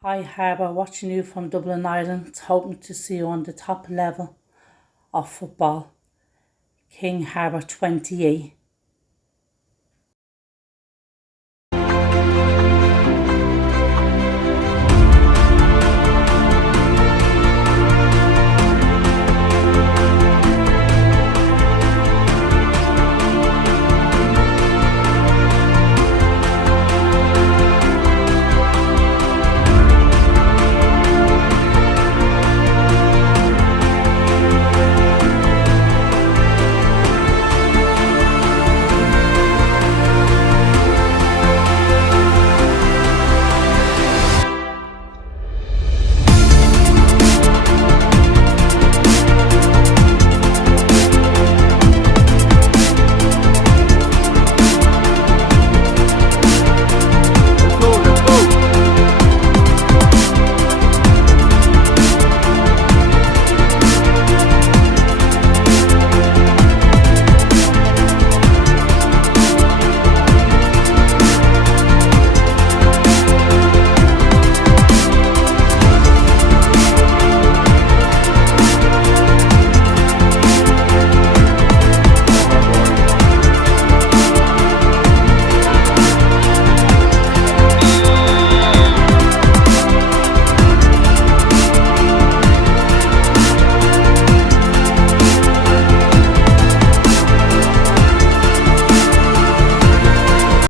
Hi Harbour, watching you from Dublin, Ireland, hoping to see you on the top level of football. King Harbour 28.